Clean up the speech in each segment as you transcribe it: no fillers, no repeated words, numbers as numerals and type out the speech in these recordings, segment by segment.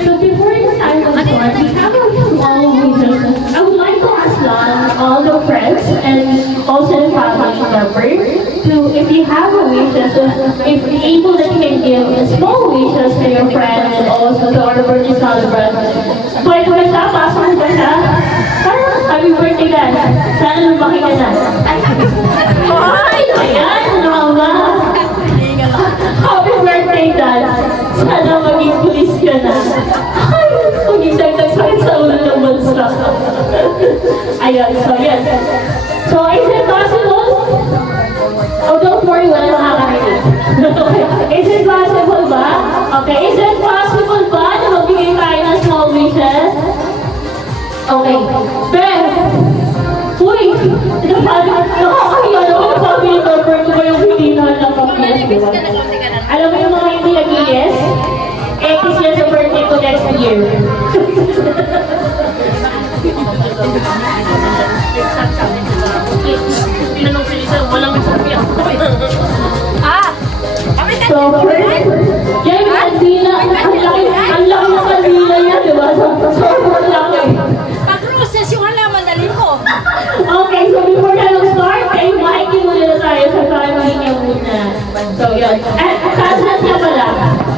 So before we start the story, we have a small wishes. I would like to ask all the friends and also the family members to, if you have a wishes, if able that you can give small wishes to your friends and also to our birthday celebrants. Pwede ba siya? Pasok mo ba siya? Happy birthday guys! Sana lumaki ka na. Ay, ayan, mama! Happy birthday, Dad! Sana maging pulis ka na. Ay, maging sakit sa ulo ng bansa. Ayan, so yan. So, is it possible? Oh, don't worry, wala makakarinig. Is it possible ba? Okay, is it possible ba na magbigay tayo ng small wishes? Okay. Ben! Uy! Nakakahiya naman na family member ko ba yung hindi na nakapag-yes, di ba? Alam mo yung mga hindi nag-yes? Eh, this year's the birthday ko next year. Tinanong si Lisa, walang sabi ako. So, first, yan yung kandila. Ang laki ng kandila yan, di ba? Sobrang laki. Pag-process yung halaman, dalhin ko. Okay, so before tayo start, kayo makikin muna na tayo sa family niya muna. So, yun. At cousin niya pala.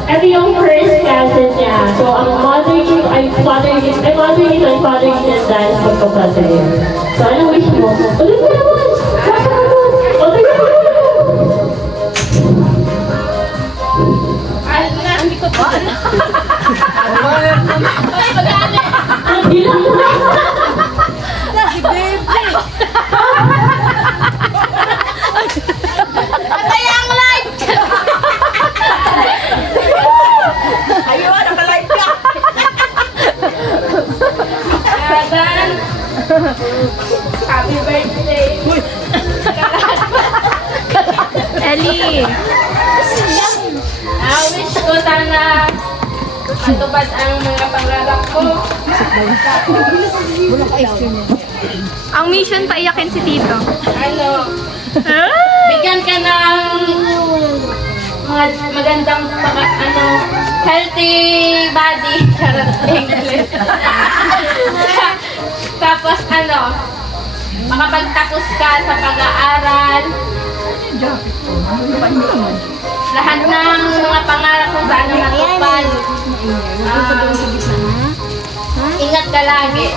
Ito yung first cousin niya. So, ang mother niya and father niya dahil sa magkapatid. So, anong wish mo? Ulit mo naman! Kasha ka naman! O, tingnan mo! Hindi ko pa. Ay, mag-aali. Bilang mo na! Si baby. Patay ang light. Ayun, naka-light ka. Kadan. Happy birthday. Ellie! Wish ko sana matupad ang mga pangarap ko. Ang mission, paiyakin si Tito. Bigyan ka ng mga magandang healthy body. Charot, English. Tapos makapagtapos ka sa pag-aaral. Lahat ng mga pangarap ko sana matupad. Ingat ka lagi.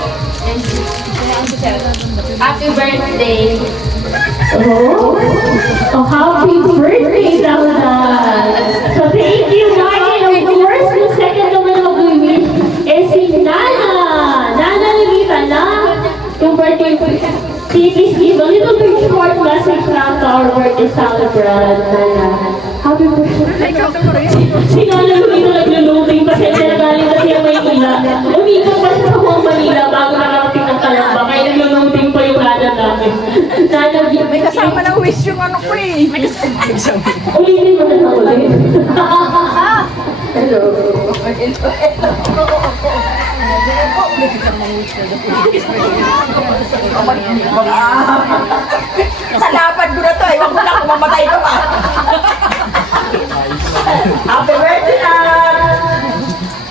Happy birthday. Oh, happy birthday, Dawda! So thank you, Martin. Of course, the second naman na mag-wish is si Nana. Nana, nagita na yung birthday ko. Please give a little bit short message now to our birthday celebrant, Nana. Happy birthday. Si Nana, hindi na nagluluting kasi nagaling na siya Maynila. Umikot pa siya sa buong Manila bago nakarating ng Kalamba. Kaya nagluluting pa yung Nana namin. Nana, May kasama ng wish yung ano ko eh. ulitin mo na sa ulit. Hello. Sa lapad ko na to eh. Huwag mo na kung mamatay ka pa. Happy birthday na!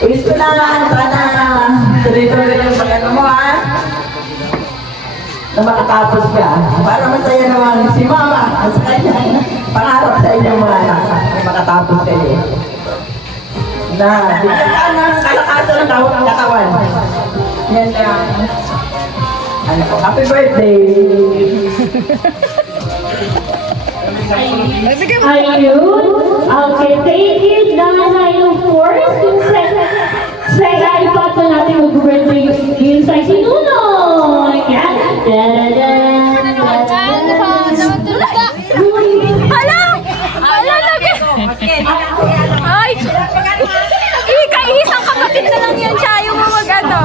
Wish ko na sana tuloy-tuloy yung pag-ano mo ha. Na makatapos ka. Para masaya naman si Mama at sa kanya. Pangarap sa inyong mga anak. Na makatapos kayo. Na bigyan ka ng kalakasan ng katawan. Yan lang. Ano po, happy birthday! Ayun. Okay, thank you, Nana. And of course, yung sa iPad na natin mag-birthday yung sa si Nuno. Yan. Ay! Ika-isang kapatid na lang yan siya yung mag-ano.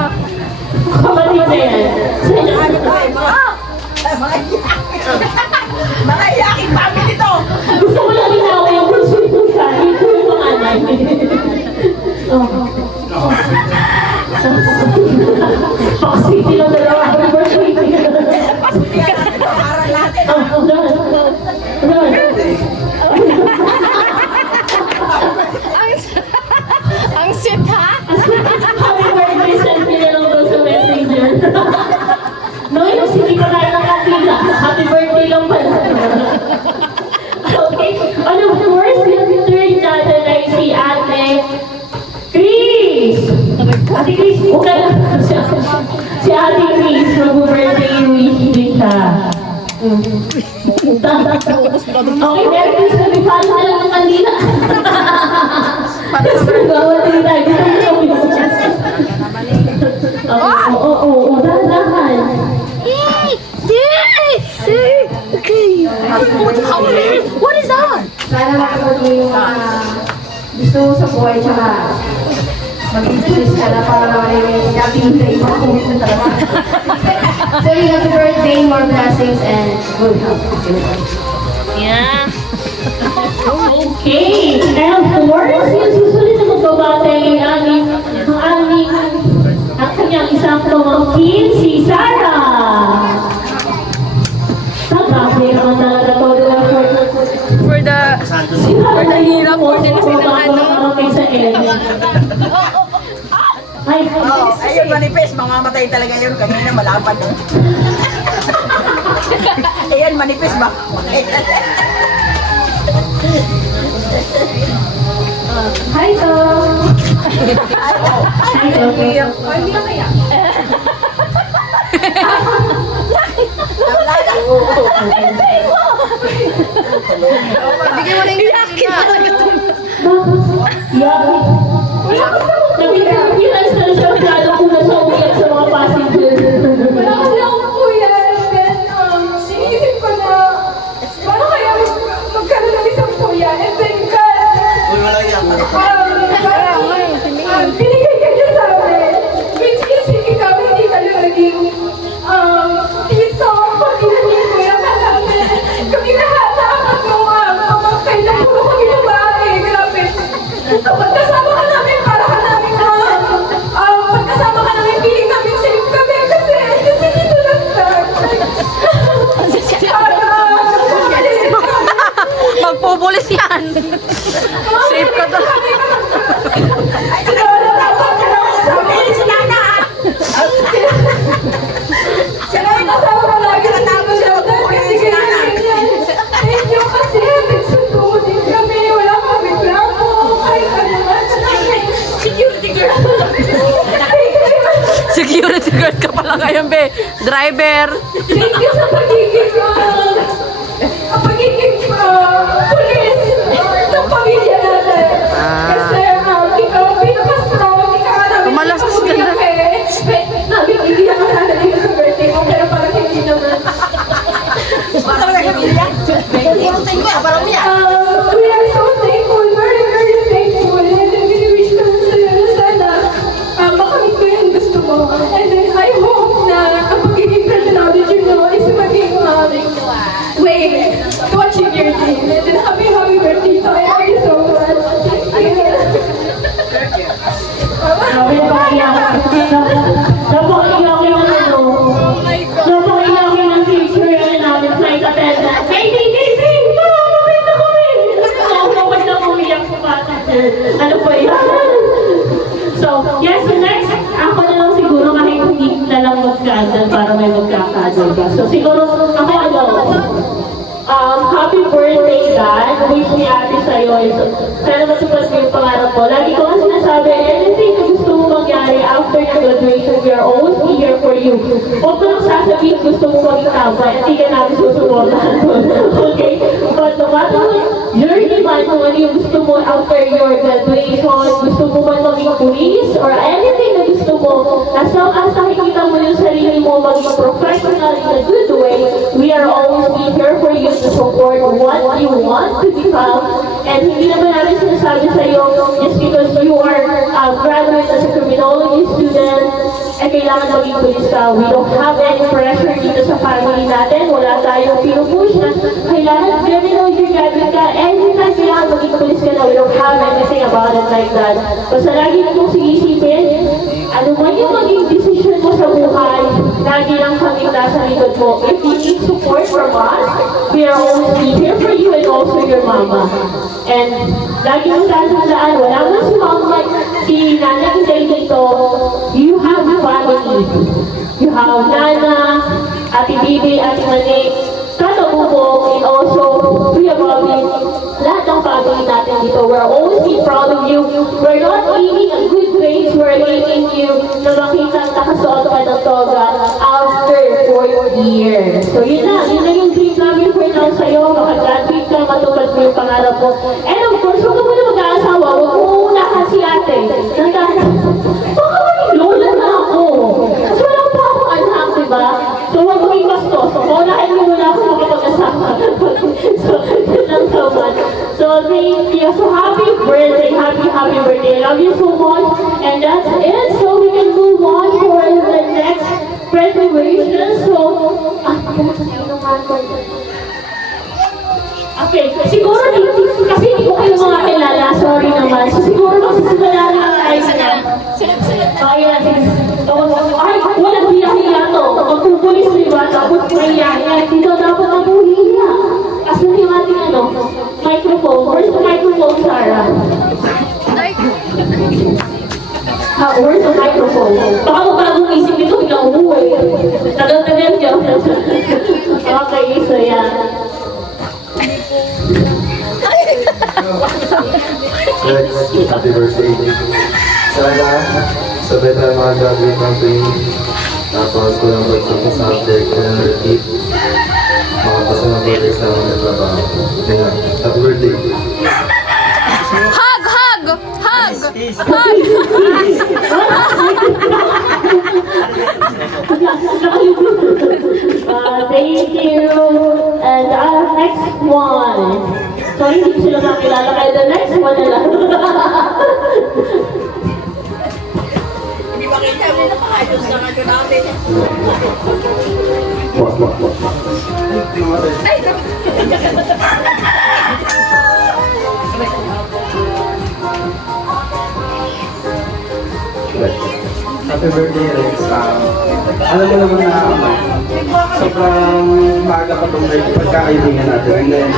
Kapatid na yan. Mga iyaking family to! Gusto ko lang ginawa yung pursuit ng sahin ko yung panganay. Pakasiti lang dalawa. Happy birthday. Para natin. Ang sit ha? No, yung hindi ka tayo ng kantina. Happy birthday lang pala. Okay. On the first and third natin ay si Ate Chris. Ate Chris, okay na. Si Ate Chris, mag-birthday wish din siya. Okay, Merry Christmas. Nagpalo ka lang ng kanina. Nagawa din tayo. Oo, dahan-dahan. What is that? Sana makapag mo yung mga gusto mo sa buhay, tsaka mag-introduce ka na para naman yung dating day mo kung ito talaga. So, happy birthday, more blessings, and good health. Yeah. Okay. And of course, yung susunod na magbabatay ang kanyang isang pamangkin, si Sarah. Grabe naman talaga to. For the hirap for nila silang ano. Sa Ay, Ayun, manipis. Mamamatay talaga yun. Kanina malapad. Ayan, manipis ba? hi, Tom. Hi, Tom. Bigyan mo na yung Nabibigyan na siya plano kung nasa umiyak sa mga passenger. Wala kasi akong kuya, and then, iniisip ko na, paano kaya magkaroon ng isang kuya, and then, binigay ka niya sa amin, which is, ikaw, hindi ka lang naging, dito, pag-ibig ko yung namin. Kami lahat na pamangkay na puro kami babae, grabe. Pagkasama ka namin, para ka namin, pagkasama ka namin, feeling namin safe kami, kasi dito lang magpupulis yan. Safe ka to. Security guard ka pala ngayon, be. Driver. Thank you sa pagiging pulis ng pamilya natin. Kasi ikaw pinaka-strong, ikaw nga namin Tumalastas ka na. expect namin hindi naman sana dito sa birthday mo, pero parang hindi naman. We are so thankful, very, very thankful. And then we wish naman sa'yo na sana makamit ko yung gusto mo. And then I hope na ang pagiging personality mo is maging way to achieve your dream. And then happy birthday to I love you so much. Thank you. Napakaiyakin ng ano. Napakaiyakin ng teacher yan namin, flight attendant. Baby! Mamamit na kami! Mamamit na umiyak sa bata. Ano ba yan? So, yes, so next, ako na lang siguro kahit hindi na lang mag-candle para may mag-candle ba. So, siguro ako happy birthday, Dad. Wish ni ate sa'yo is sana matupad mo yung pangarap mo. Lagi ko kasi sinasabi, anything na gusto mo mangyari after your graduation, we are always here for you. Huwag mo lang sasabihin gusto mo maging tama, hindi ka namin susuportahan doon. Okay? But no matter what journey man, kung ano yung gusto mo after your graduation, gusto mo man maging police, or anything na gusto mo, as long as nakikita mo yung sarili mo maging professional in a good way, we are always here for you to support what you want to become. And hindi naman namin sinasabi sa iyo just because you are a graduate as a criminology student, eh kailangan maging police ka. We don't have any pressure dito sa family natin. Wala tayong pinupush na kailangan criminology graduate ka. Anytime kailangan maging police ka na, we don't have anything about it like that. Basta lagi na kong sinisipin, ano man yung maging decision mo sa buhay, lagi lang kami nasa likod mo. If you need support from us, we are always here for you and also your mama. And lagi mo tatandaan, wala mo si mama, si nanay kayo dito, you have family. You dito. We're always be proud of you. We're not aiming a good grades. We're aiming you na makita nakasuot ka ng toga after 4 years. So yun na yung dream namin for now sa'yo. Makagraduate ka, matupad mo yung pangarap mo. And of course, huwag ka muna mag-aasawa. Huwag mo uunahan si ate. Baka may lola na ako. Kasi wala pa akong anak, diba? So huwag mo yung bastos. So paunahin mo muna ako makapag-asawa. So yun lang naman. So thank you. So happy birthday. Happy birthday. Love you so much. And that's it. So we can move on for the next graduation. So, okay, siguro kasi hindi ko kayo mga kilala, sorry naman. So siguro magsisimula na tayo na. Ay, walang hiya-hiya to. Magpupulis mo ba? Tapos may hiya-hiya. Dito dapat nabuhiya. Kasi yung ating microphone. Where's the microphone, Sarah? Where's the microphone? Baka magkagong isip nito, biglang umuwi. Tagal-tagal niyo. Okay, so yan. Happy birthday. Sana sabay tayo makagraduate ng training. Tapos ko lang pagpapos sa subject na repeat. Makapasa ng birthday sa mga trabaho. Ganyan. Happy birthday. Hug! Hug! Hug! Hug! Thank you. And our next one. So, hindi ko sila makilala. Kaya the next one na lang. Hindi ba kita mo na pakayos na nga natin? Happy birthday, Rex. Alam mo naman na sobrang maaga pa itong birthday pagkakaibigan natin. And then,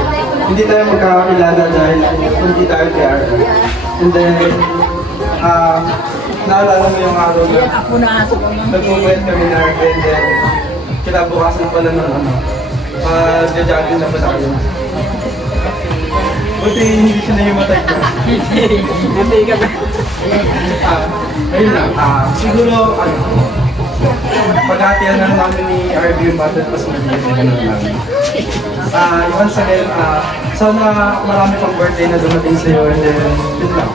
hindi tayo magkakakilala dahil hindi tayo kaya. And then, naalala mo yung araw na nag-uwet kami na and then, kinabukasan pala ng mag-jogging na pala kayo. Buti hindi siya nahimatay ko. Hindi ka ba? Ayun lang. Siguro, paghatian na namin ni RB yung battle pass na ganun lang. Once again, sana marami pang birthday na dumating sa'yo and then, yun lang.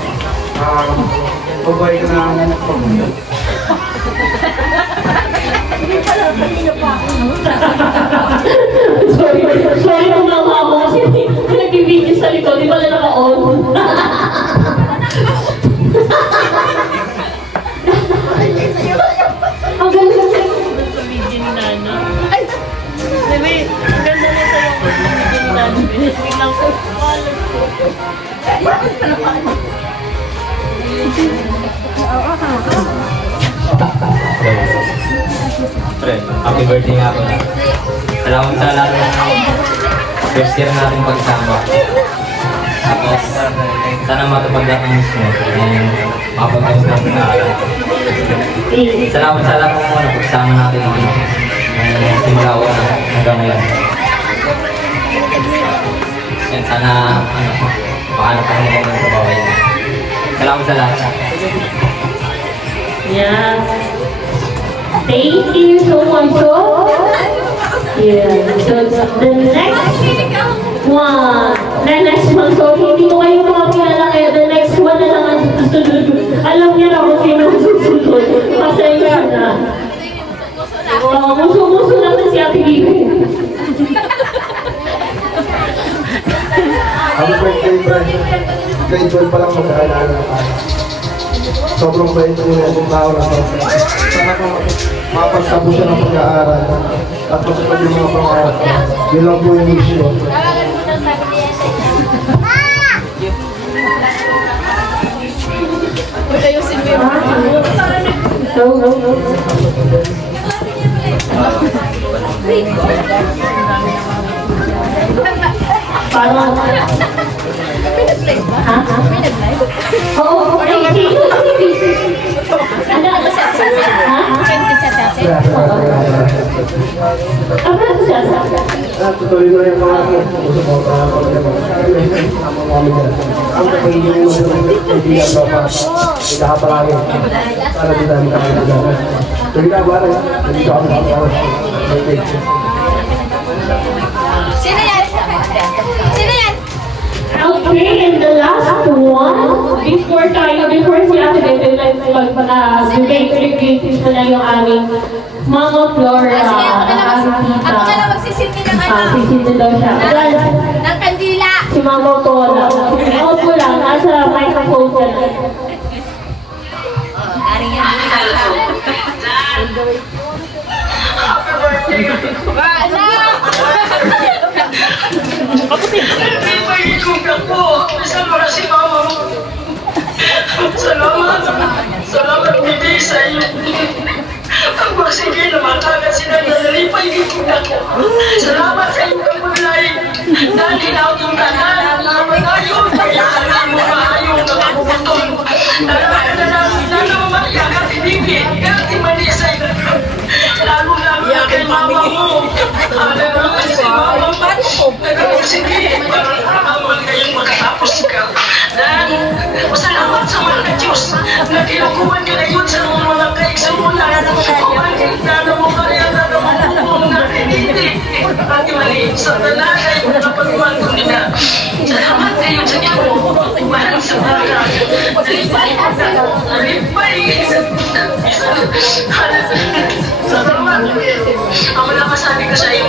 Mabuhay ka na pagmundo. Sorry kung nawa ako kasi nag-video sa likod, di pala naka-on. Ang ganda sa video ni Nana. Ay! Sabi, ang ganda na sa'yo ang video ni Nana. Biglang ko, Friend, happy birthday nga pala. Salamat sa lahat ng first year natin pagsama. Tapos, sana matupag lahat ng gusto mo. And mapagkabot ng pag-aaral. Salamat sa lahat ng pagsama natin dito. Simula ko na hanggang ngayon. And sana, paano pa naman ng trabaho yun. Salamat sa lahat. Yeah. Thank you so much. Yeah. So the next one. The next one. So hindi ko kayo makakilala kaya the next one na lang ang susunod. Alam niya na kung sino ang susunod. Pasaya na. Muso-muso naman si Ate Bibi. Happy birthday, friend. Grade 12 pa lang mag-aalala ka. Sobrang bait mo yung tao na to. Sana kung makapagtapos siya ng pag-aaral at matupad yung mga pangarap ko. Yun lang po yung wish ko. Parang... Ha? Oo, okay. Ano? Ha? Ano siya? tutuloy mo na yung pangarap mo. Gusto ko pa ako naman. Tama mo kami dyan. Ang kapagiging mo sa kaibigan ko pa. Ikakapalagi. Para di tayo makakaibigan. Sige na, pare. Nandito kami nakapalagi. Okay. Sino yan? Sino yan? Okay, and the last one, before si Ate Bebe, mag-debate review na yung aming Mama Flora, Sige, ang aming tita. ako na lang magsisindi ng Sisindi daw siya. Ayan, ng kandila. si Mama Paula. Ako po lang, nasa microphone ka na. Ari yan. Salamat bibig sa iyo. Ang magsige na matagal sila na nalipay kikong ako. Salamat sa iyong kapaglain. Dahil ginaw yung tanan. Ayaw, kailangan mo maayaw na kabubuton. Lalo mamaya ka tinigil. Kati manisay na. Lalo kay mama mo. Alam mo si mama mo. Sige, amal kayong makatapos ka. Dahil masalamat sa mga Diyos na kinukuhan nila yun sa mga kaigsunan. Kumagkita mo kaya na mo na hindi. At mali sa talagay na pagmando nila. Salamat kayo sa inyo. Mahal sa mga. Nalipay. Salamat. Ang wala masabi ko sa iyo,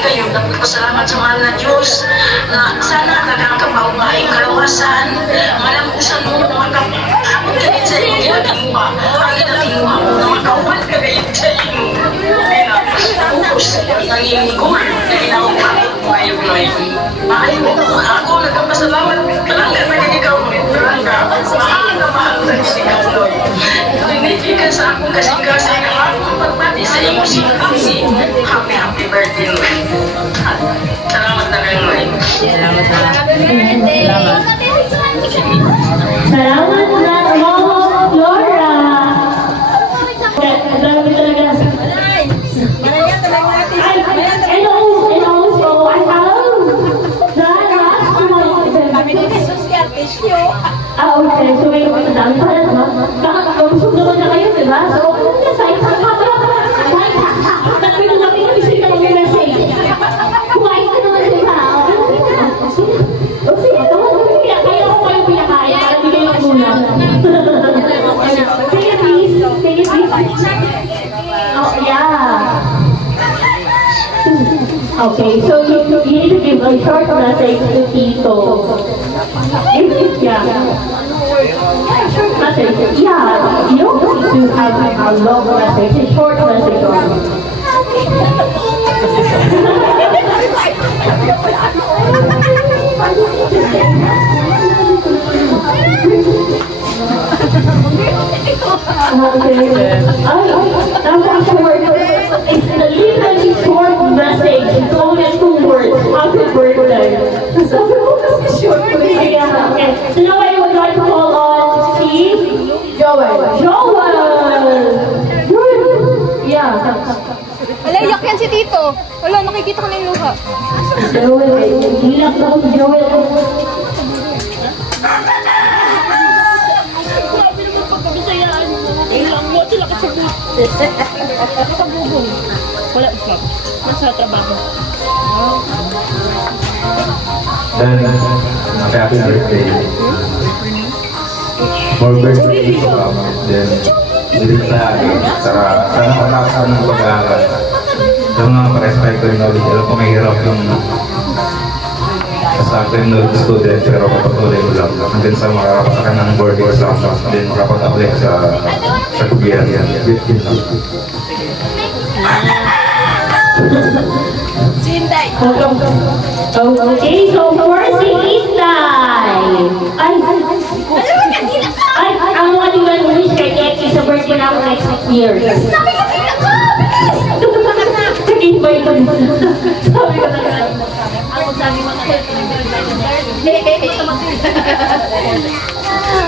kayo nagpapasalamat sa mahal na Diyos na sana nakakapaumaing kalawasan, malampusan mo na makapagkalit sa iyo, nagimuha, ang inagimuha mo na makaupat ka kayo sa iyo. Tapos, nanginigol, na ginawa ko ayaw na yun. Ako nagpapasalamat, kalanggan na ikaw mo rin, kalanggan, mahal na ikaw mo. Tinigigan sa akong kasing-kasing ang akong pagpati sa iyo si happy birthday mo. Salamat na kayo ngayon. Salamat na, Mama Flora. Grabe talaga. And also, I have the last one. Okay. So, may dami pa rin, no? Kakakabusog naman na kayo, diba? So, kahit tatlo na kami isip ka ng message. Kumain ka naman diba? Okay, kaya ko kayo pinakaya para bigay yung muna. Say it please. Oh, yeah. Okay, so you need to give a short message to Tito. Yeah. Short message. Yeah, you don't need to have a long message. A short message only. Okay. That's short. It's a literally short message. It's only 2 words. Happy birthday. So, short. Yeah. Okay. So now I would like to call on Steve. Joel. Good. Yeah. Wala, iyak yan si Tito. Wala, nakikita ko na yung luha. Joel. Hilak na ako si Joel. Wala, vlog. Nasa trabaho. Then, happy birthday. More birthday to come. Then, hindi sa akin. Sana matakasan ng pag-aaral. Sa mga pa-respect ko rin ulit. Alam ko may hirap yung sa akin na student, pero kapatuloy ko lang. Hanggang sa makakapasakan ng board exam. Then, makapag-apply sa gobyerno. Sinday. Okay, so for si Inday. Ay, ang mga diwan mo wish kay Eki sa birthday na ako next year. Sabi ko, Nag-invite ko din. Sabi ko na nga. ako sabi mo na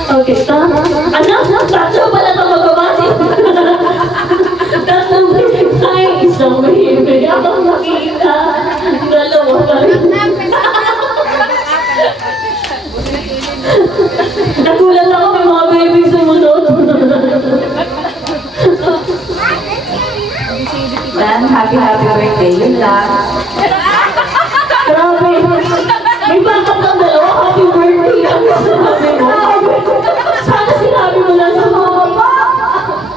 Okay, anak, tatlo pala ito magkabati. Tatlong birthday is ang mahimig. happy birthday. Yun lang. Grabe. May backup ng dalawa. Happy birthday. Ang sinabi mo. Sana sinabi mo lang sa mama.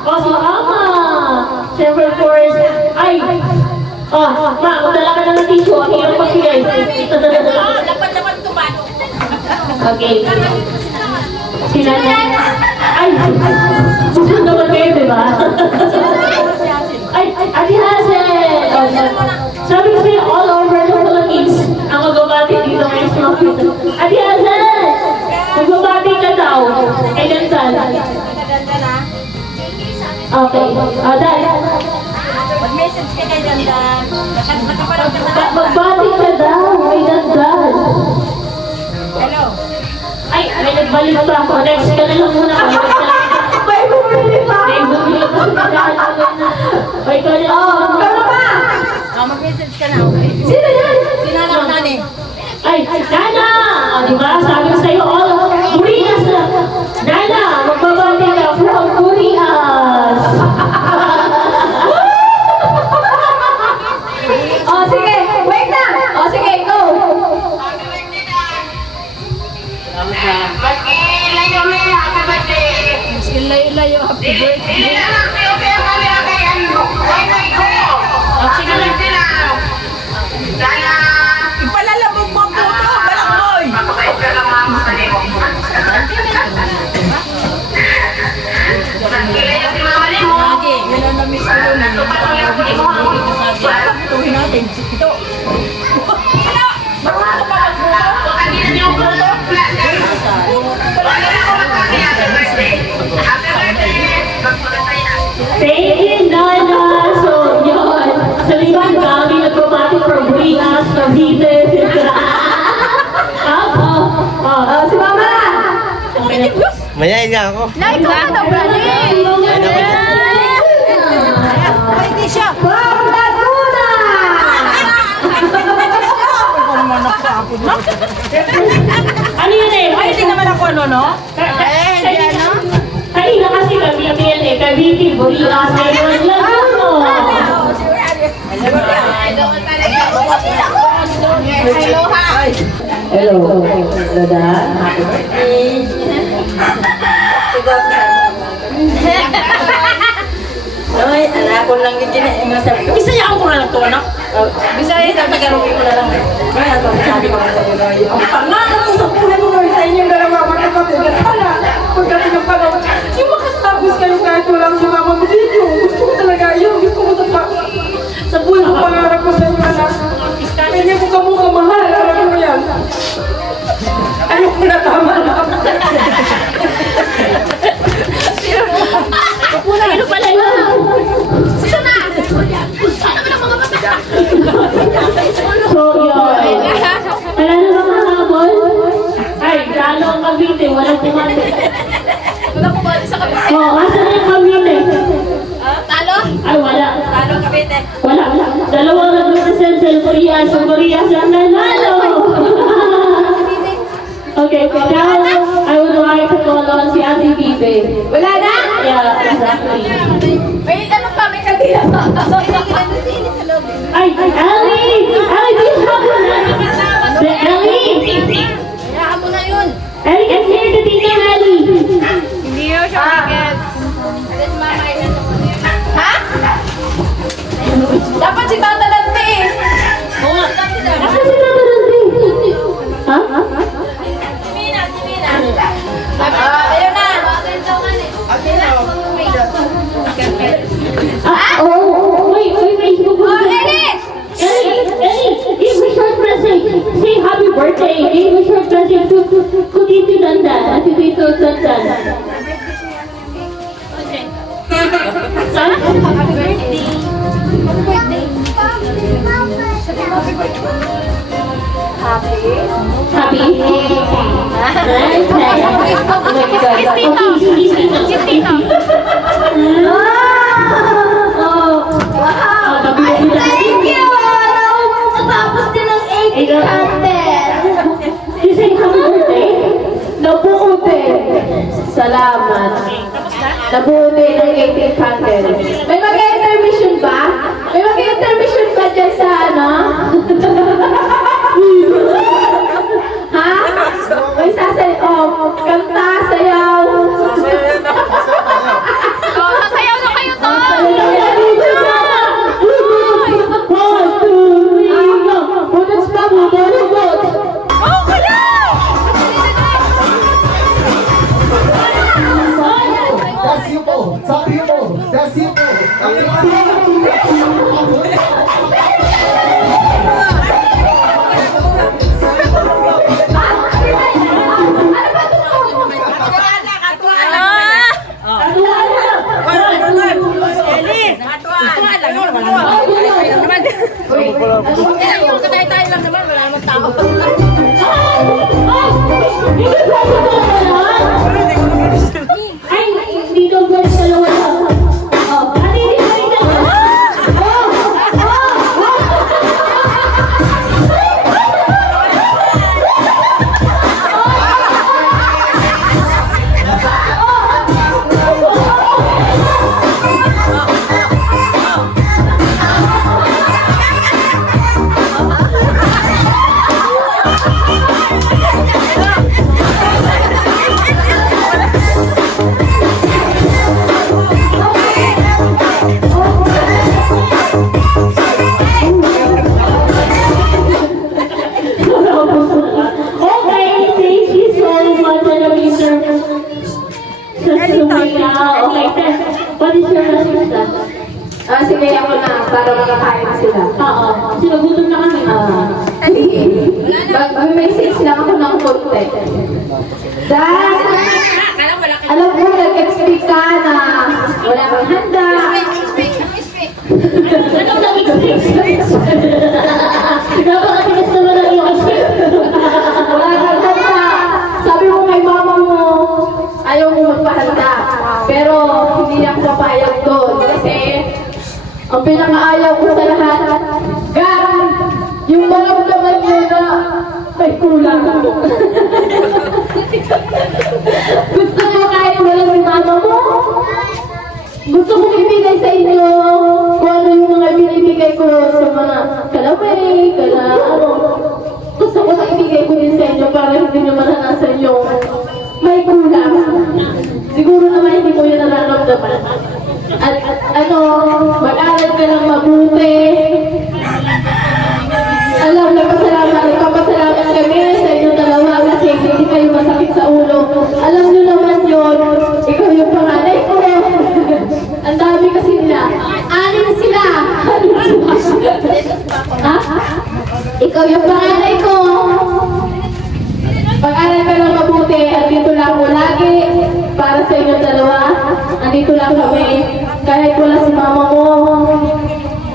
O, si mama. Siyempre, of course. Ay. Ma, magdala ka na ng tissue. Ang hirap magbigay. Dapat tumano. Okay. Sinanay. Ay. Susunod naman kayo, di ba? Ay, Ate Hazel. Sabi ko sa'yo, all over the Philippines ang magbabati dito ngayon sa Makita. Ate Hazel! Magbabati ka daw. Kay Dandan. Okay. Dad. Mag-message ka kay Dandan. Nakaparang ka sa Magbati ka daw kay Dandan. Hello. Ay, may nagbalik pa ako. Next ka na lang muna. May bumili pa. May bumili pa. Ay, ikaw na. Ano ba? Mag-message ka na, okay? Sino yan? Sinanap nani. Ay, Nana! O, diba? Sabi ko sa'yo, all Koreas na. Nana, magbabati ka from Koreas. Oh, sige. Wait na. Oh, sige, go. Layo-layo, happy birthday. Ipalalabog mo po ito, balakboy. Lagi, yun ang namiss ko yun. Tuhin natin, ito. Marunong ka pa magbuto? Thank you, Nana! So, yun. Sa limang kami, nagbabati from Koreas, Cavite, Si Mama. Mayayin nga ako. Like ka daw, galing! Hindi siya. From Laguna. Ano yun eh? Ay, hindi naman ako ano, no? Kanina kasi Cavite yan eh. Cavite, Koreas, ayun lang ano. Hello, ha? Hello, Loda. Happy birthday. Ay, anak ko lang yung kinainga sa... Bisaya ako na lang to, anak. Bisaya, tagarugin ko na lang. Kaya ito, sabi ko sa iyo, ang pangalan sa buhay mo ngayon sa inyong dalawa, magkakapit na sana. Pagdating ng panahon, yung makasabos kayo kahit walang si Mama mo dito. Gusto ko talaga yun. Gusto ko sa buhay mo, pangarap ko sa inyo, anak. Kanya ko ka mukha mahal, alam mo yan. Ayoko na, tama na. Ano pala yun? So, yun. Wala na ba mga habol? Ay, lalo ang Cavite, walang pumati. Wala ko ba sa Cavite? Oo, asan na yung Cavite? Talo? Ay, wala. Talo, Cavite. Wala. Dalawang nag-represent sa Koreas. Sa Koreas ang nanalo. Okay, now, I would like to call on si Ate Bibe. Wala na? Yeah, exactly. May ano pa, may kabila pa. Ay, Ellie! Ellie, do you have one? The Ellie! Hayaan mo na yun. Ellie, I'm here to Tito Ellie. Hindi yun siya weekends. Then mama, ilan ako na yun. Ha? Dapat si Tata Dante eh. Oo nga. Asan si Tata Dante? Ha? Si Mina. Ayun na. Oh, wait, Facebook. Oh, Ellie! Ellie, give me short present. Say happy birthday. Give me short present to Tito Dandan. At Tito Dandan. Son? Happy birthday. Happy? Nice. Oh my God. Kiss Tito. Thank you. Tapos din ang 800. You say happy birthday? Nabuo din. Salamat. Nabuo din ang 1800. May mag-intermission ba? May mag-intermission sa ano? Ha? May sasay, kanta, sayaw. Sasayaw na kayo to! Oh, wala! That's simple. Some people. That's simple. Ay, hindi daw ba dalawa lang? Oh, ano yun? Okay, thank you so much, Mr. Okay, what is your message? Sige, ako na, para makakain sila. Oo, sinagutom na kami. Sige. Mag-message lang ako ng konti. Dad, alam ko, nag-expect ka na wala kang handa. Anong nag-expect? Napakatigas naman ang iyong expect. Wala kang handa. Sabi mo kay mama mo, ayaw mo magpahanda. Pero hindi ako papayag doon. Kasi ang pinakaayaw ko sa lahat, God, yung maramdaman nyo na may kulang. Gusto mo kahit wala si mama mo? Gusto ko ibigay sa inyo kung ano yung mga binibigay ko sa mga kalamay, gusto ko na ibigay ko din sa inyo para hindi nyo maranasan yung may kulang. Siguro naman hindi ko yun nararamdaman. At mag-aral ka lang mabuti. Alam, nagpapasalamat kami sa inyo dalawa kasi hindi kayo masakit sa ulo. Alam nyo naman yun, ikaw yung panganay ko. Ang dami kasi nila. Anim sila. Ha? Ikaw yung panganay ko. Pag-aral ka lang mabuti, andito lang ako lagi para sa inyo dalawa. Andito lang kami. Kahit wala si mama mo,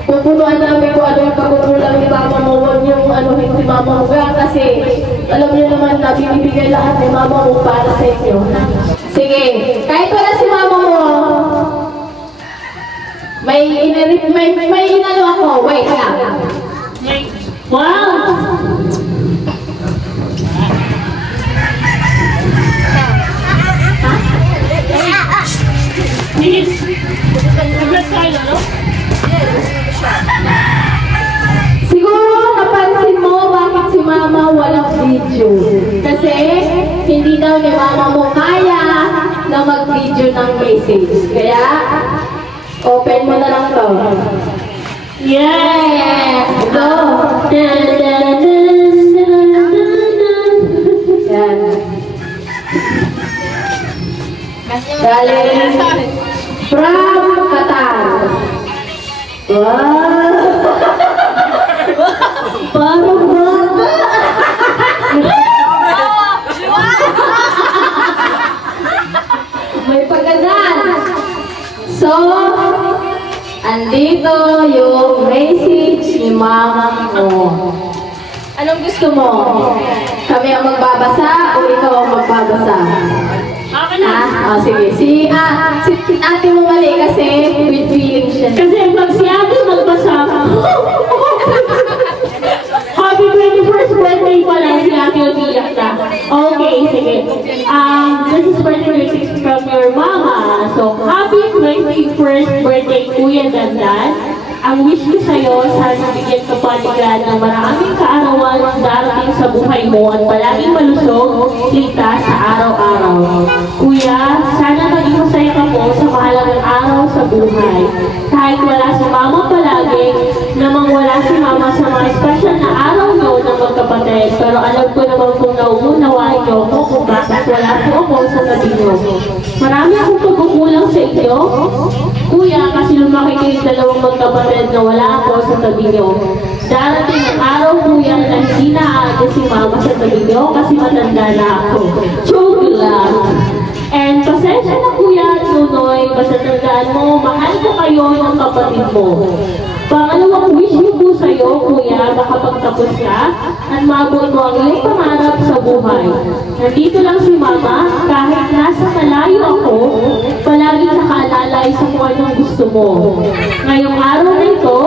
pupunuan namin kung ano yung pagkukulang ni mama mo. Huwag yung anuhin si mama mo. Kasi alam niyo naman na binibigay lahat ni mama mo para sa inyo. Sige, kahit wala si mama mo, may inano ako. Wait lang. Wow! Siguro napansin mo bakit si mama walang video. Kasi hindi daw ni mama mo kaya na mag-video ng message. Kaya, open mo na lang to. Yes! Go! Yan. Galing from Qatar. Wow! Parang bata! May pagandaan. So, andito yung message ni mama mo. Anong gusto mo? Kami ang magbabasa o ikaw ang magbabasa? Akin na! Sige. Si ate mo mali kasi with feeling siya. Kasi pag si ate magbasa, happy 21st birthday pala si ate umiyak na. Okay, sige. This is birthday greetings from your mama. So, happy 21st birthday, Kuya Dandan. Ang wish ko sa'yo, sana bigyan ka pa ni God ng maraming kaarawan darating sa buhay mo at palaging malusog, kita sa araw-araw. Kuya, sana maging masaya ka po sa mahalagang araw sa buhay. Kahit wala si Mama palagi, namang wala si Mama sa mga special na araw nyo ng magkapatid. Pero alam ko naman kung nauunawain nyo ko kung bakit wala po ako sa tabi nyo. Marami akong pagkukulang sa inyo. Kuya, kasi lumaki kayong dalawang magkapatid na wala ako sa tabi nyo. Darating ang araw, kuya, na hindi na aaga si Mama sa tabi nyo kasi matanda na ako. Joke lang. And pasensya na kuya at nunoy, basta tandaan mo, mahal ko kayo ng kapatid mo. Pangalawang wish ko po sa'yo, kuya, makapagtapos ka at maabot mo ang iyong pangarap sa buhay. Nandito lang si Mama, kahit nasa malayo ako, palagi nakaalalay sa kung anong gusto mo. Ngayong araw na ito,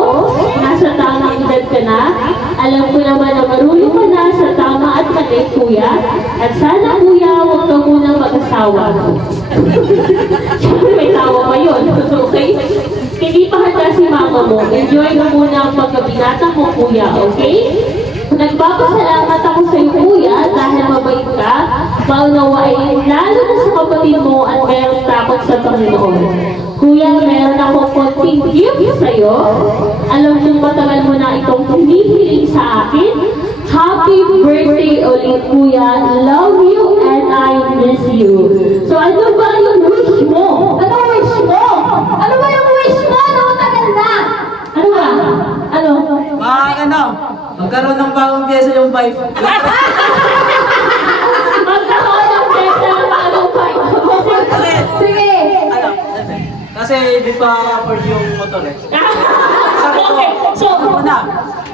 nasa tamang edad ka na, alam ko naman na marunong ka na sa tama at mali, kuya, at sana kuya, huwag ka muna mag-asawa. Siyempre may tawa pa yun, okay? Hindi pa handa si Mama mo. Enjoy mo muna ang pagkabinata mo, kuya, okay? Nagpapasalamat ako sa iyo, kuya, dahil mabait ka, maunawain, lalo na sa kapatid mo at mayroong takot sa Panginoon. Kuya, meron akong konting gift sa iyo. Alam kong matagal mo na itong hinihiling sa akin. Happy birthday ulit, kuya. Love you and I miss you. So, ano ba yung wish mo? Ano wish mo? Ano ba yung wish mo? Ano tagal na? Ano ba? Ano? Magkaroon ng bagong pyesa yung wife. Magkakaon ng pesa ng bagong bike. Sige. Kasi di pa afford yung motor eh. Okay, so,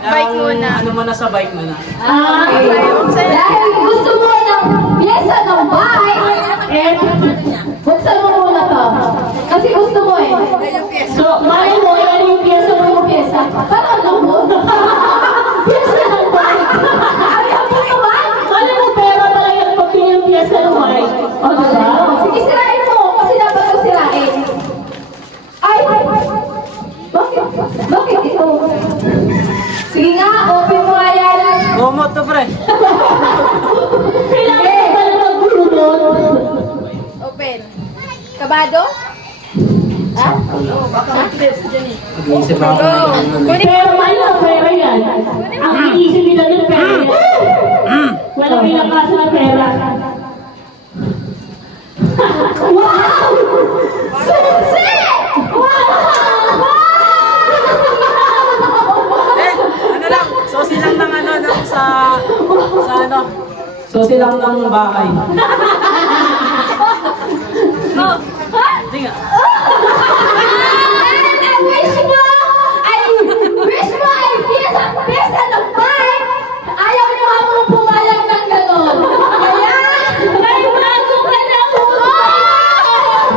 Bike muna. Ano mo na sa bike mo na. Dahil gusto mo ng pyesa ng bike, buksan mo muna to. Kasi gusto mo eh. so, malay mo, yan yung pyesa mo yung pyesa. Parang alam mo. Pyesa ng bike. Alam mo naman. Malay mo, pera pala yan pag yung pyesa ng bike. O, diba? Sige, sirain mo. Kasi dapat ko sirain. Ay! Bakit? Bakit ito? Sige nga, open mo nga yan. Gomot to, pre. Kailangan ko pala mag-gulot. Open. Kabado? Ha? Nag-iisip ako Go. Kunin Pero ano, pera yan. Ang iisip nila ng pera yan. Walang ilakas na pera. Wow! Susi! Ano lang, sosi lang ng ano, sa ano, sosi lang ng bakay. Hindi nga. Wish mo ay pyesa ng bike. Ayaw ni Mama mo pumayag ng ganon. Kaya, may bago ka na po.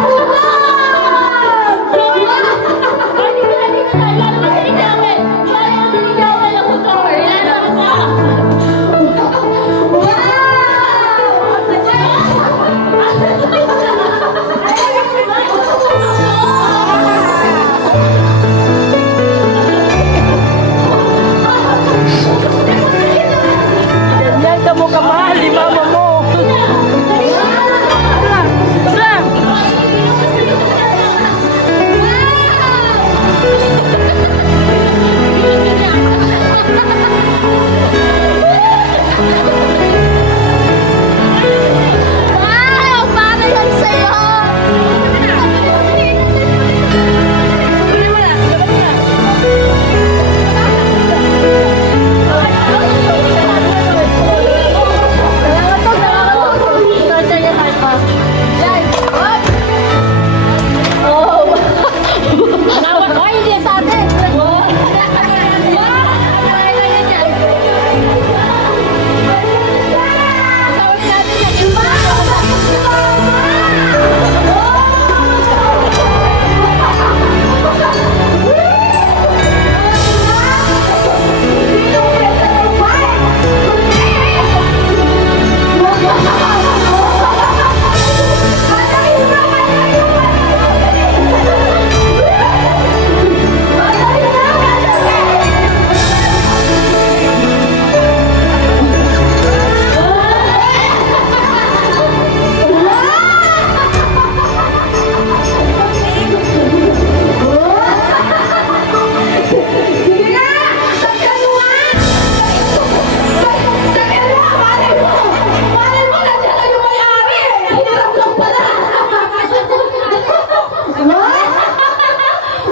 Wow!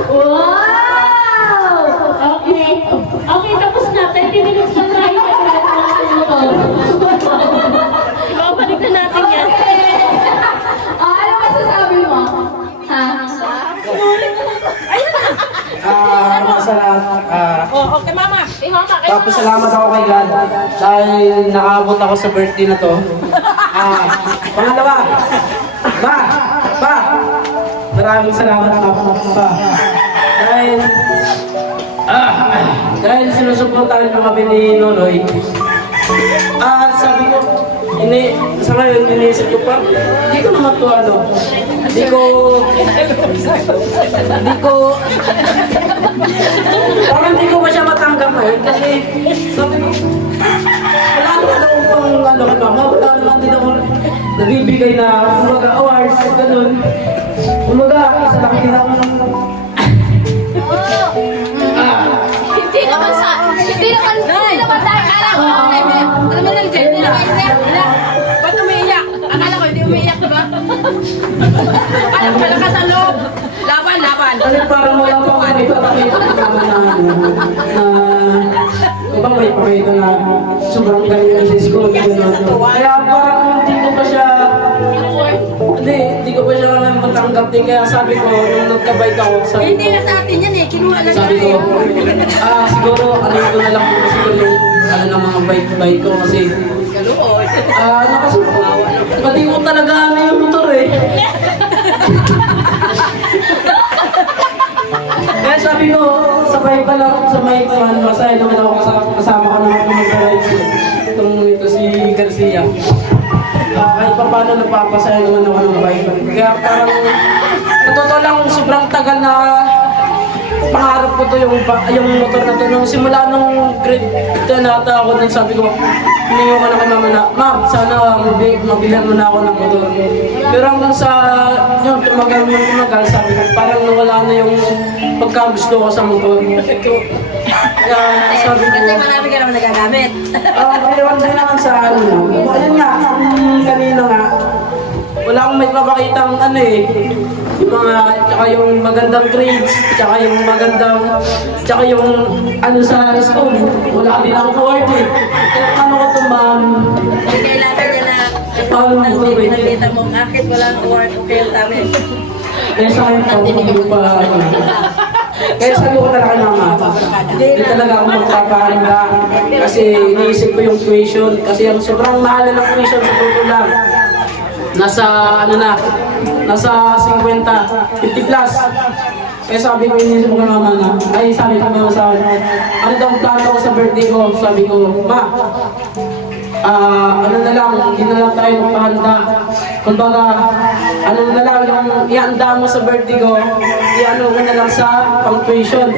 Wow! Okay. Okay, tapos na. 30 minutes na tayo. Ibabalik na natin yan. Ano masasabi mo? Ha? Okay, mama. Tapos salamat ako kay God dahil nakaabot ako sa birthday na to. Pangalawa, pa, maraming salamat pa. Dahil sinusuportahan ko kami ni Nonoy. Sabi ko, sa ngayon, iniisip ko pa, hindi ko naman to parang hindi ko pa siya matanggap ngayon kasi sabi ko, wala naman ako pang wala naman din ako nabibigay na umaga awards, ganun. Umaga, isa lang din ako Hindi naman tayo. Alam mo lang, Jen, ba't umiiyak? Akala ko hindi umiiyak, diba? Akala ko malakas ang loob. Laban. kasi parang wala pa ako may papakita ibang may papakita na sobrang galing ng school. Kaya parang hindi ko pa siya naman matanggap din. Kaya sabi ko, nung nagkabait ako, Hindi na sa atin yan eh, kinuha lang sabi ko, siguro, ano ko na lang po siguro yung, ng mga bait ko kasi, kasi, pati ko talaga yung motor eh. Kaya sabi ko, sabay pa lang, masaya naman ako kasama ka naman ng mag-rides ito si Garcia. Kahit pa paano napapasaya naman ako ng bike. Kaya parang, totoo lang, sobrang tagal na pangarap ko to yung motor na to. Nung simula nung grade 10 nata ako, nang sabi ko, hiniyo ka na kay mama na, ma'am, sana mabilan mo na ako ng motor. Pero hanggang sa, yun, tumagal, sabi ko, parang nawala na yung pagkagusto ko sa motor. Kaya sabi ko, Kasi marami ka naman nagagamit. ewan din naman sa ayun nga, kanina nga, wala akong may papakitang yung mga, tsaka yung magandang grades, tsaka yung sa school, wala din akong award eh. Kaya paano ko tumbahan? Kailangan niya na Paano mo ito eh? nakita mo, bakit walang award okay sa amin? Kaya sa akin po, hindi pa kaya sabi ko talaga naman, hindi talaga ako magpapahanda kasi iniisip ko yung tuition kasi ang sobrang mahal na ng tuition sa totoo lang. Nasa 50 plus. Kaya sabi ko, iniisip ko kay mama na, sabi ko mama sa akin, ano daw plano ko sa birthday ko? Sabi ko, ma, hindi na lang tayo magpahanda. Kumbaga, na lang yung ihanda mo sa birthday ko, iano mo na lang sa pang-tuition.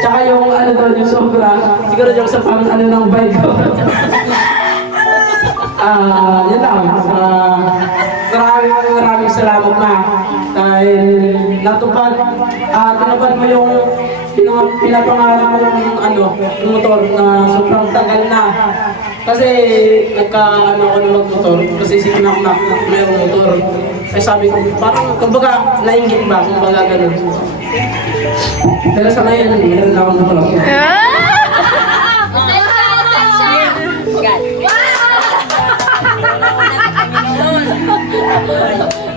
Tsaka yung yung sobra, siguro yung sa ng bike ko. Yan lang. Maraming salamat na. Dahil tinupad mo yung pinapangarap mo yung motor na sobrang tagal na. Kasi ako na mag-motor kasi si Knak mayroong motor. Ay sabi ko, parang kumbaga nainggit ba, kumbaga ganun. Pero sa ngayon, meron na akong motor.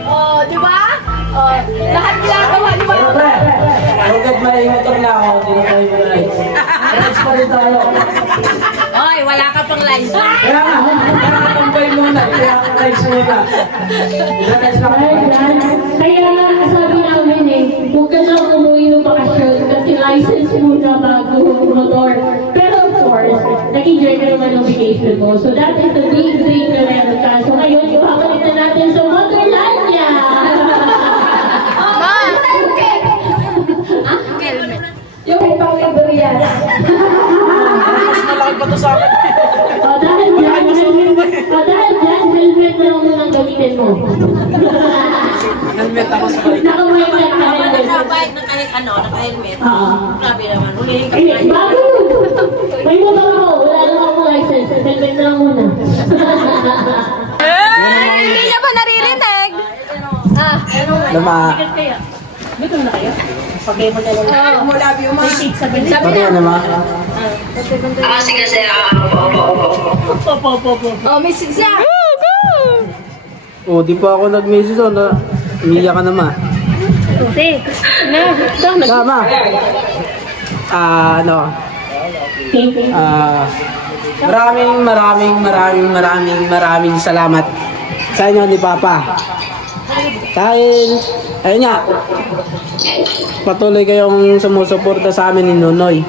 Oh, di ba? Oh, lahat ginagawa, di ba? Siyempre, hanggat may motor na ako, hindi na tayo mag-rides. Rides pa rin tayo. Oy, wala ka pang license. Kaya nga, tambay muna, kaya rides muna. Rides na kayo. Kaya nga, sabi namin huwag ka lang umuwi ng bakasyon kasi license muna bago motor. Pero of course, nag-enjoy ka naman ng vacation mo. So that is the big thing na meron ka. So ngayon, ibabalik na natin sa Motorlandia! Yung pang-libre yan. Mas malaki pa to sa akin. Dahil dyan, helmet na lang muna ang gamitin mo. Helmet ako sa bike. Nakamay ka na helmet. Nakabike na kahit naka-helmet. Grabe naman, hulihin ka Hindi, bago! May motor ako, wala naman akong license. Helmet na lang muna. Hindi niya ba naririnig? Lama. Dito na kayo. Pagay mo na lang. Sabi Pati ano ma? Sige, sir. Oh, may sigsa! Oh, di pa ako nag-message oh, na umiiyak ka na ma. Tama. Maraming salamat sa inyo ni Papa. Dahil, ayun nga, patuloy kayong sumusuporta sa amin ni Nonoy.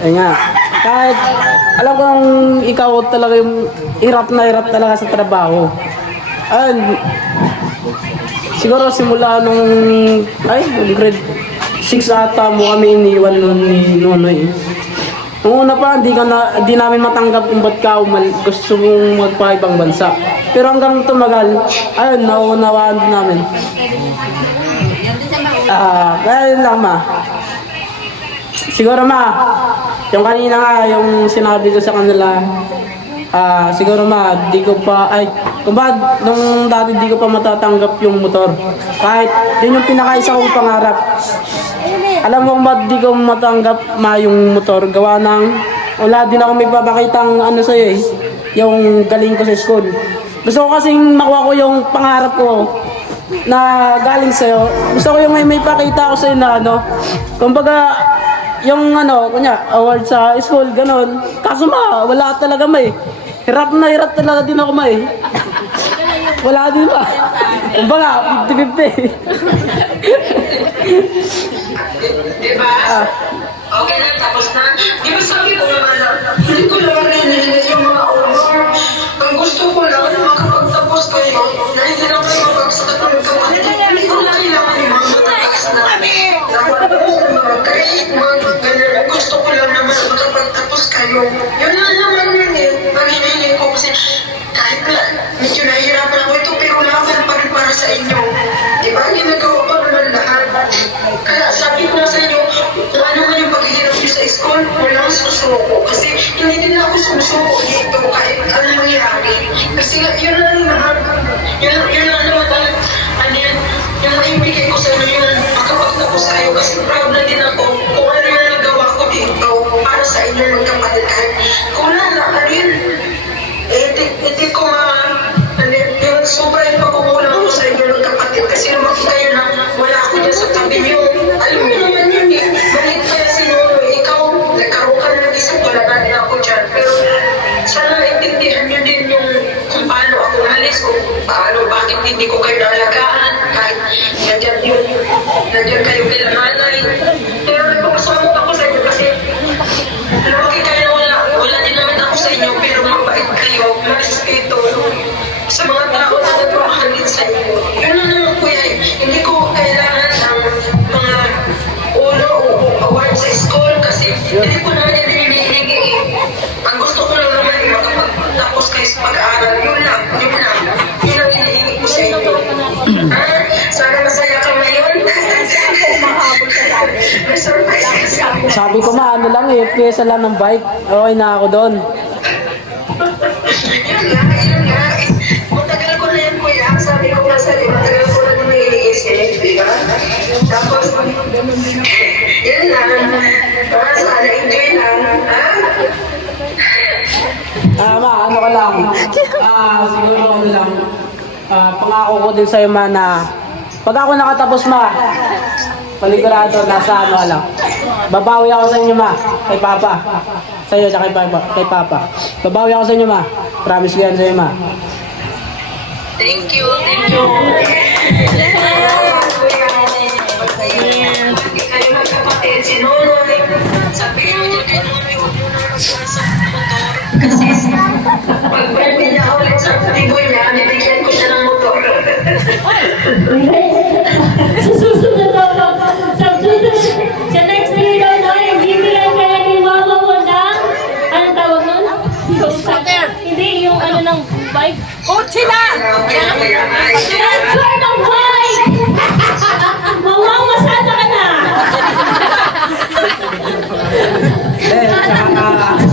Ayun nga, kahit alam kong ikaw talaga yung hirap talaga sa trabaho. Ayun, siguro simula nung grade 6 ata mo kami iniwan nun ni Nonoy. Nung una pa, di namin matanggap kung ba't ka gusto mong magpa-ibang bansa. Pero hanggang tumagal, ayun, naunawaan din namin. Kaya yun lang ma. Siguro ma, yung kanina nga, yung sinabi ko sa kanila, siguro ma, di ko pa, kung ba, nung dati di ko pa matatanggap yung motor. Kahit, yun yung pinakaisa kong pangarap. Alam mo kung ba't di ko matanggap ma yung motor? Gawa ng, wala din ako may papakitang ano sa'yo yung galing ko sa school. Gusto ko kasing makuha ko yung pangarap ko na galing sa'yo. Gusto ko yung may pakita ko sa'yo na ano, kumbaga, yung ano, award sa school, ganon. Kaso ma, wala talaga may. Hirap talaga din ako may. Wala din ba? Kumbaga, 50-50. Diba? Okay na, tapos na. Di ba sabi ko naman na, hindi ko naman nililinis yung mga honor. Ang gusto ko lang na makapagtapos kayo, na hindi lang kayo mapagsakat ng kapatid. Hindi ko na kailangan yung mga matakas na mga grade, mga ganyan. Gusto ko lang naman makapagtapos kayo. Yun lang naman yun ang hinihingi ko kasi kahit na medyo nahihirapan ako ito, pero laban pa rin para sa inyo. Diba? Ginagawa pa naman lahat. Kaya sabi ko na sa inyo, kung ano man yung paghihirap nyo sa school, walang susuko. Kasi hindi din ako susuko dito kahit ano mangyari. Kasi yun lang naman. Yun lang naman talaga. Ano yan, yung maibigay ko sa inyo yung makapagtapos kayo. Kasi proud na din ako kung ano yung nagawa ko dito para sa inyo magkapatid. Kahit kung ano yun, hindi ko yung sobrang pagkukulang ko sa inyo ng kapatid kasi lumaki kayo na wala ako dyan sa tabi niyo. Alam niyo naman yun maliit pa yan si Nono. Ikaw, nagkaroon ka ng isip, wala na din ako dyan. Pero sana intindihan niyo din yung kung paano ako nalis, kung paano, bakit hindi ko kayo naalagaan, kahit nandiyan kayo kila nanay. Pero nagpapasalamat ako sa inyo kasi lumaki kayo na wala din naman ako sa inyo, pero mabait kayo, marespeto sa mga tao na nagmamahal din sa inyo. Yun na naman kuya, hindi ko kailangan ng mga ulo o award sa school kasi hindi ko naman yung hinihingi. Ang gusto ko lang naman yung makapagtapos kayo sa pag-aaral. Yun lang. Yun ang hinihingi ko sa inyo. Sana masaya ka ngayon. May surprise ka sa akin. Sabi ko ma, ano lang pyesa lang ng bike. Okay na ako doon. Yun nga. Matagal ko na yan, kuya. Sabi ko nga sa'yo, matagal ko na niliisip, di ba? Tapos, yun lang. Sana enjoy lang, ha? Ma, ano ka lang. Siguro ano lang. Pangako ko din sa'yo ma na pag ako nakatapos ma, panigurado, nasa ano lang. Babawi ako sa inyo ma, kay Papa. Sa iyo, kay Papa. Babawi ako sa inyo ma. Promise ko yan sa iyo ma. Thank you. Lagi kayo magkapatid, si Nonoy. Sabihin mo niya kay Nonoy, huwag mo na nagpasa ng motor. Kasi pag birthday niya ulit sa tiboy niya, nibigyan ko siya ng motor. Sa susunod sa next year na bibigyan kaya ni mama mo ng, anong tawag nun? Hindi, yung ano ng bike. Kotse na! Transfer ng bike! Mawamasada ka na!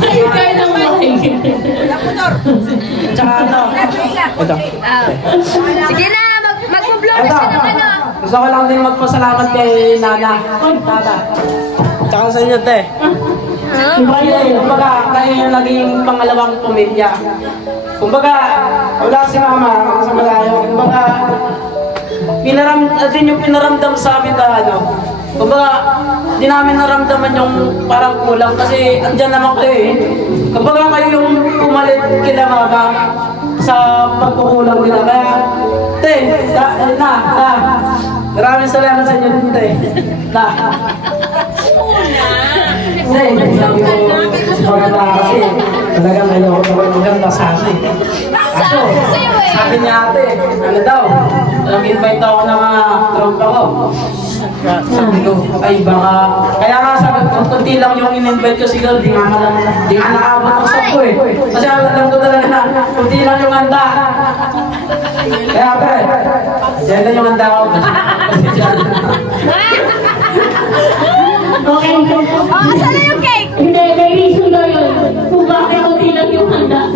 Ayun kayo ng bike. Tsaka ano? Ito. Sige na, magpo-vlog na siya ng ano. Gusto ko lang din magpasalamat kay Nana. Tata. Tsaka sa inyo, te. Kumbaga, kayo yung naging pangalawang pamilya. Kumbaga, wala si Mama sa malayo. Kumbaga, din yung pinaramdam sa amin na ano. Kumbaga, di namin naramdaman yung parang kulang kasi andyan naman kayo eh. Kumbaga kayo yung pumalit kila Mama sa pagkukulang nila. Kaya, te, maraming salamat sa inyo dito eh. Maganda kasi talagang ayoko naman maganda sa atin. Kaso, sabi niya ate, ano daw, nag-invite ako ng mga tropa ko. Sabi ko, ay baka, kaya nga sabi ko, kunti lang yung in-invite ko siguro, di nga nakabot ang sap ko eh. Kasi alam ko talaga na, kunti lang yung handa. Kaya ate, dyan lang yung handa ko. Okay. Asan na yung cake? Hindi, may reason na yun. Kung bakit kunti lang yung handa.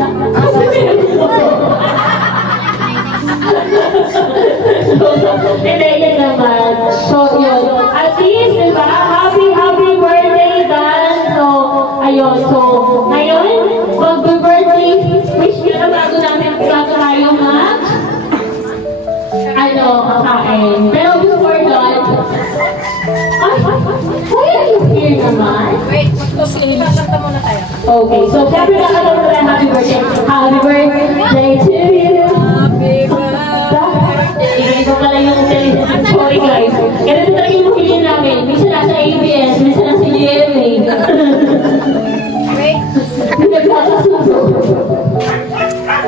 Hindi, yun naman. So, yun. At least, diba? Happy birthday, Dan. So, ayun. So, ngayon, mag-birthday wish nyo na bago tayo kakain. Pero before that, why are you here naman? Wait, magkakanta muna tayo. Okay, so syempre kakanta mo na happy birthday. Happy birthday to you. Happy birthday. Ganito pala yung sorry guys. Ganito talaga yung piliin namin. Minsan nasa ABS, minsan nasa GMA. Wait. Nagkakasuso.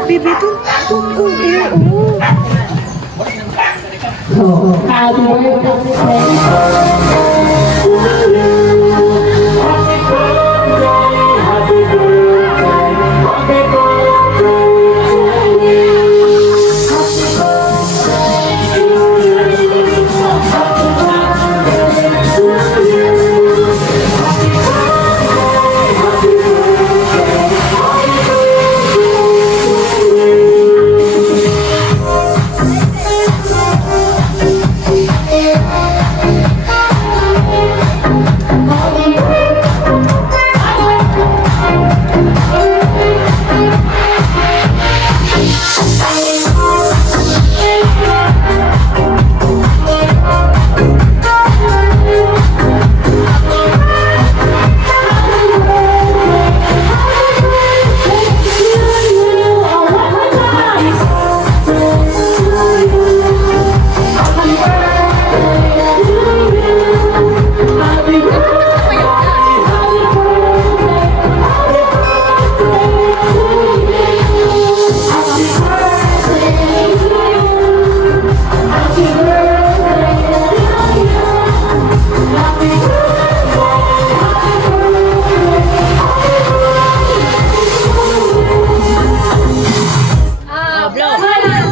Baby, Happy birthday.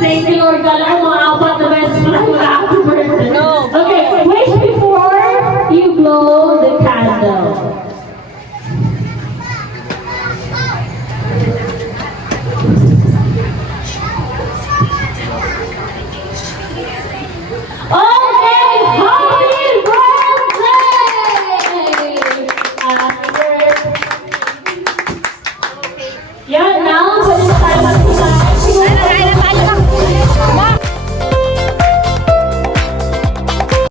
Thank you, Lord. Kala ko mga apat na beses mo lang happy birthday. Okay, wish before you blow the candle. Okay, happy birthday! Happy birthday! Yan,